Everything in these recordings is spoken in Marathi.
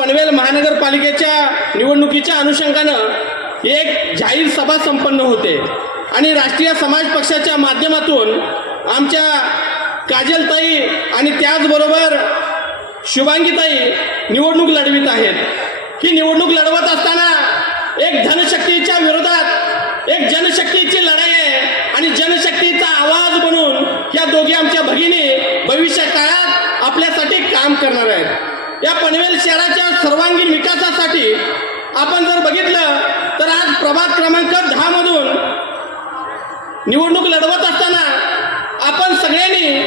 पनवेल महानगरपालिकेच्या निवडणुकीच्या अनुषंगानं एक जाहीर सभा संपन्न होते आणि राष्ट्रीय समाज पक्षाच्या माध्यमातून आमच्या काजलताई आणि त्याचबरोबर शुभांगीताई निवडणूक लढवित आहेत। ही निवडणूक लढवत असताना एक धनशक्तीच्या विरोधात एक जनशक्तीची लढाई आहे आणि जनशक्तीचा आवाज बनून या दोघी आमच्या भगिनी भविष्य काळात आपल्यासाठी काम करणार आहेत। या पनवेल शहराच्या सर्वांगीण विकासासाठी आपण जर बघितलं तर आज प्रभाग क्रमांक 10 मधून निवडणूक लढवत असताना आपण सगळ्यांनी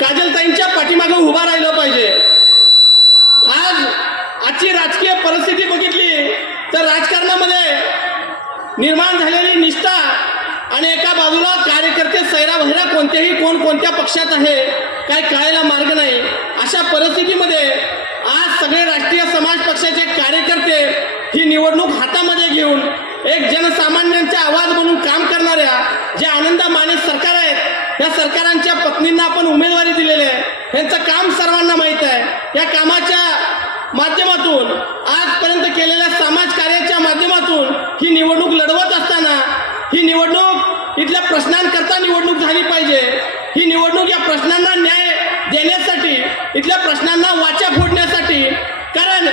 काजलताईंच्या पाठीमागे उभा राहिलं पाहिजे। आजची राजकीय परिस्थिती बघितली तर राजकारणामध्ये निर्माण झालेली निष्ठा आणि एका बाजूला कार्यकर्ते सैराभैरा कोणत्याही कोणत्या पक्षात आहे काय कळायला मार्ग नाही। अशा परिस्थितीमध्ये आज सगळे राष्ट्रीय समाज पक्षाचे कार्यकर्ते ही निवडणूक हातामध्ये घेऊन एक जनसामान्यांचा आवाज बनून काम करणाऱ्या जे आनंद माने सरकार आहेत या सरकारांच्या पत्नींना आपण उमेदवारी दिलेली आहे। यांचं काम सर्वांना माहीत आहे। या कामाच्या माध्यमातून आजपर्यंत केलेल्या समाज कार्याच्या माध्यमातून ही निवडणूक लढवत असताना ही निवडणूक इथल्या प्रश्नांकरता निवडणूक झाली पाहिजे। ही निवडणूक या प्रश्नांना न्याय देण्यासाठी इथल्या प्रश्नांना वाचा फोडण्यासाठी, कारण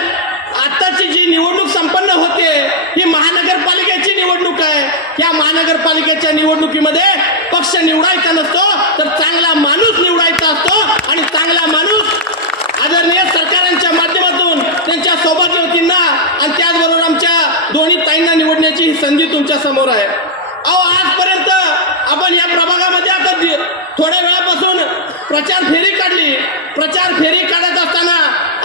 आताची जी निवडणूक संपन्न होते ही महानगरपालिकेची निवडणूक आहे। या महानगरपालिकेच्या निवडणुकीमध्ये पक्ष निवडायचा नसतो तर चांगला माणूस निवडायचा असतो आणि चांगला माणूस आदरणीय सरकारांच्या माध्यमातून त्यांच्या सौभाग्यवतींना आणि त्याचबरोबर आमच्या दोन्ही ताईंना निवडण्याची ही संधी तुमच्या समोर आहे। आजपर्यंत आपण या प्रभागामध्ये आता थोड्या वेळापासून प्रचार फेरी काढली। प्रचार फेरी काढत असताना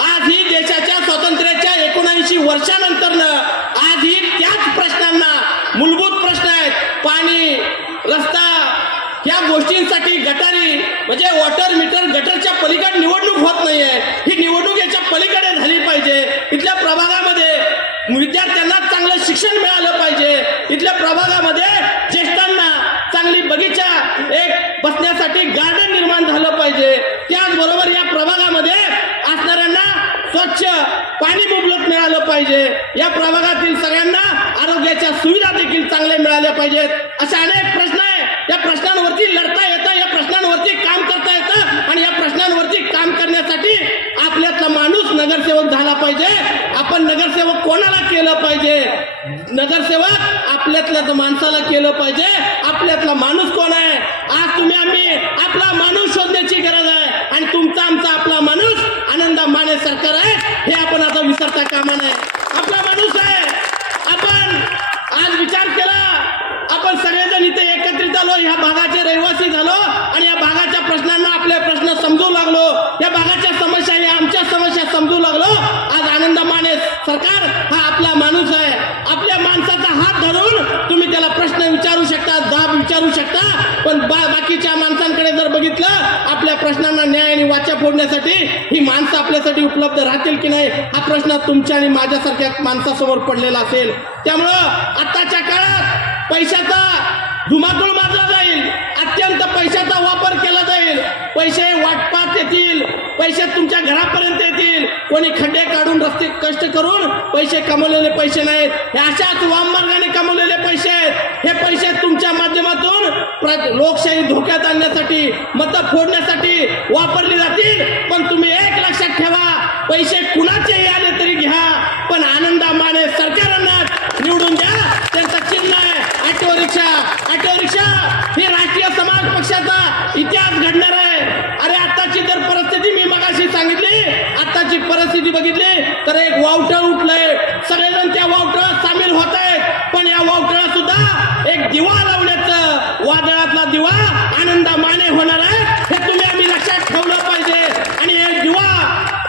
आज ही देशाच्या स्वातंत्र्याच्या 79 वर्षानंतरनं आज ही त्याच प्रश्नांना मूलभूत प्रश्न आहेत, पाणी, रस्ता, या गोष्टींसाठी गटारी म्हणजे वॉटर मीटर गटरच्या पलीकडे निवडणूक होत नाहीये। ही निवडणूक याच्या पलीकडे झाली पाहिजे। इथल्या प्रभागामध्ये विद्यार्थ्यांना चांगलं शिक्षण मिळालं पाहिजे। इथल्या प्रभागामध्ये ज्येष्ठांना चांगली बगीचा एक बसण्यासाठी गार्डन निर्माण झालं पाहिजे। त्याचबरोबर या प्रभागामध्ये असणाऱ्यांना स्वच्छ पाणी मुबलक मिळालं पाहिजे। या प्रभागातील सगळ्यांना आरोग्याच्या सुविधा देखील चांगल्या मिळाल्या पाहिजेत। असे अनेक प्रश्न आहे। या प्रश्नांवरती लढता येतं, या प्रश्नांवरती काम करता येतं आणि या प्रश्नांवरती काम करण्यासाठी आपल्यातला माणूस नगरसेवक झाला पाहिजे। आपण नगरसेवक कोणाला केलं पाहिजे? नगरसेवक आपल्यातल्या माणसाला केलं पाहिजे। आपल्यातला माणूस कोण आहे? आज तुम्ही आम्ही आपला माणूस शोधण्याची गरज आहे आणि तुमचा आमचा आपला माणूस आनंद माने सरकार आहे हे आपण आता विसरता कामा नये। आपला माणूस आहे। आपण आज विचार केला, आपण सगळेजण इथे एकत्रित आलो, ह्या भागाचे रहिवासी झालो आणि या भागाच्या प्रश्नांना आपले प्रश्न समजू लागलो। या भागाच्या समस्या या आमच्या समस्या समजू लागलो। आज आनंद माने सरकार हा आपला माणूस आहे। आपल्या माणसाचा हात धरून तुम्ही त्याला प्रश्न विचारू शकता, दाब विचारू शकता, पण बाकीच्या माणसांकडे जर बघितलं आपल्या प्रश्नांना न्याय आणि वाचा फोडण्यासाठी ही माणसं आपल्यासाठी उपलब्ध राहतील की नाही हा प्रश्न तुमच्या आणि माझ्यासारख्या माणसासमोर पडलेला असेल। त्यामुळं आताच्या काळात पैशाचा धुमाकूळ मारला जाईल, अत्यंत पैशाचा वापर केला जाईल। पैसे वाटपात येतील, पैसे तुमच्या घरापर्यंत येतील। कोणी खड्डे काढून रस्ते कष्ट करून पैसे कमवलेले पैसे नाहीत, हे अशाच वाममार्गाने कमवलेले पैसे आहेत। हे पैसे तुमच्या माध्यमातून लोकशाही धोक्यात आणण्यासाठी, मत फोडण्यासाठी वापरले जातील। पण तुम्ही एक लक्षात ठेवा, पैसे कुणाचेही आले तरी घ्या, पण आनंद माने सरकारांना निवडून द्या। त्यांचं चिन्ह आहे ऑटो रिक्षा। ऑटो रिक्षा ही राष्ट्रीय समाज पक्षाचा इतिहास घडणार आहे। अरे आताची जर परिस्थिती मी मगाशी सांगितली, आताची परिस्थिती बघितली तर एक वावटळ उठलंय, सगळेजण त्या वावटळात सामील होत आहेत। पण या वावटळात सुद्धा एक दिवा लावण्याचं, वादळातला दिवा आनंद माने होणार आहे हे तुम्ही आम्ही लक्षात ठेवलं पाहिजे। आणि एक दिवा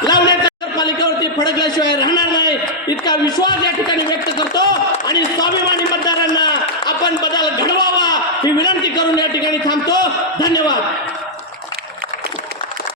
लावण्याचा पालिकेवरती फडकल्याशिवाय राहणार नाही इतका विश्वास या ठिकाणी व्यक्त करतो आणि स्वाभिमानी मतदारांना आपण बदल घडवावा ही विनंती करून या ठिकाणी थांबतो। धन्यवाद।